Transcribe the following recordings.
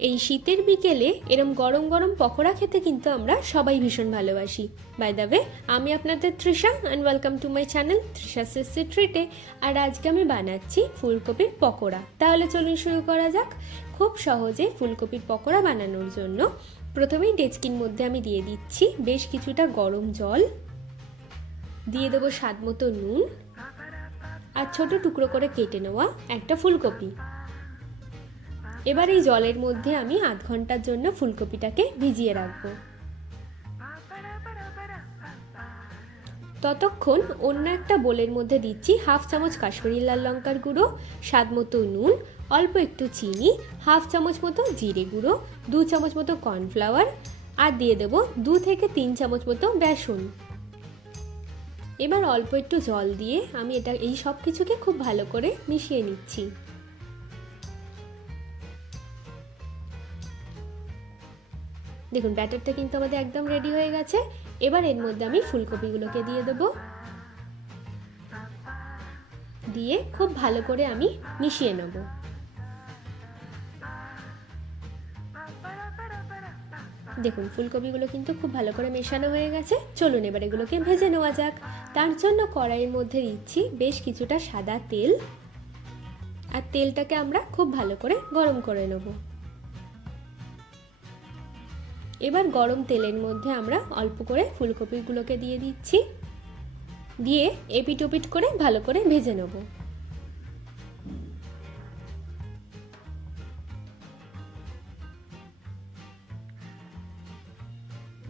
এই শীতের বিকেলে এরম গরম গরম পকোড়া খেতে কিন্তু আমরা সবাই ভীষণ ভালোবাসি। বাই দ্য ওয়ে, আমি আপনাদের Trisha and welcome to my channel Trisha সিসি ট্রিটে। আর আজকে আমি বানাচ্ছি ফুলকপির পকোড়া। তাহলে চলুন শুরু করা যাক। খুব সহজে ফুলকপির পকোড়া বানানোর জন্য প্রথমেই ডেচকির মধ্যে আমি দিয়ে দিচ্ছি বেশ কিছুটা গরম জল, দিয়ে দেবো স্বাদ মতো নুন আর ছোট টুকরো করে কেটে নেওয়া একটা ফুলকপি। এবার এই জলের মধ্যে আমি আধ ঘন্টার জন্য ফুলকপিটাকে ভিজিয়ে রাখবো। ততক্ষণ অন্য একটা বোলের মধ্যে দিচ্ছি হাফ চামচ কাশ্মীরি লাল লঙ্কার গুঁড়ো, স্বাদ মতো নুন, অল্প একটু চিনি, হাফ চামচ মতো জিরে গুঁড়ো, 2 চামচ মতো কর্নফ্লাওয়ার আর দিয়ে দেবো 2 থেকে 3 চামচ মতো বেসন। এবার অল্প একটু জল দিয়ে আমি এই সব কিছুকে খুব ভালো করে মিশিয়ে নিচ্ছি। দেখুন ব্যাটারটা কিন্তু আমাদের একদম রেডি হয়ে গেছে। এবার এর মধ্যে আমি ফুলকপিগুলোকে দিয়ে দেব, দিয়ে খুব ভালো করে আমি মিশিয়ে নেব। দেখুন ফুলকপিগুলো কিন্তু খুব ভালো করে মেশানো হয়ে গেছে। চলুন এবার এগুলোকে ভেজে নেওয়া যাক। তার জন্য কড়াইয়ের মধ্যে দিচ্ছি বেশ কিছুটা সাদা তেল, আর তেলটাকে আমরা খুব ভালো করে গরম করে নেব। এবার গরম তেলের মধ্যে আমরা অল্প করে ফুলকপিগুলোকে দিয়ে দিচ্ছি, দিয়ে এপিট ওপিট করে ভালো করে ভেজে নেব।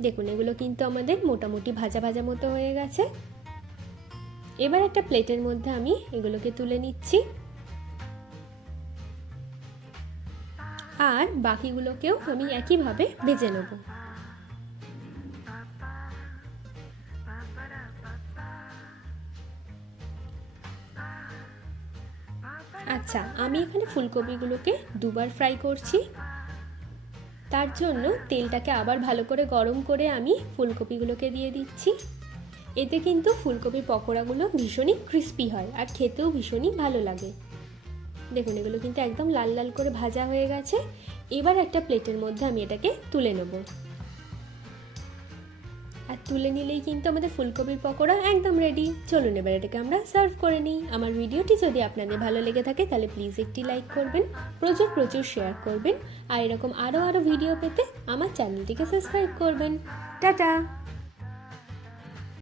দেখুন এগুলো কিন্তু আমাদের মোটামুটি ভাজা ভাজা মতো হয়ে গেছে। এবার একটা প্লেটের মধ্যে আমি এগুলোকে তুলে নিচ্ছি, আর বাকিগুলোকেও আমি একইভাবে ভেজে নেব। আচ্ছা, আমি এখানে ফুলকপিগুলোকে দুবার ফ্রাই করছি। তার জন্য তেলটাকে আবার ভালো করে গরম করে আমি ফুলকপিগুলোকে দিয়ে দিচ্ছি। এতে কিন্তু ফুলকপির পকোড়াগুলো ভীষণই ক্রিস্পি হয় আর খেতেও ভীষণই ভালো লাগে। দেখুন এগুলো কিন্তু একদম লাল লাল করে ভাজা হয়ে গেছে। এবার একটা প্লেটের মধ্যে আমি এটাকে তুলে নেব, আর তুলে নিলেই কিন্তু আমাদের ফুলকপির পকোড়া একদম রেডি। চলুন এবার এটাকে আমরা সার্ভ করে নিই। আমার ভিডিওটি যদি আপনাদের ভালো লেগে থাকে তাহলে প্লিজ একটি লাইক করবেন, প্রচুর প্রচুর শেয়ার করবেন, আর এরকম আরও ভিডিও পেতে আমার চ্যানেলটিকে সাবস্ক্রাইব করবেন। টাটা।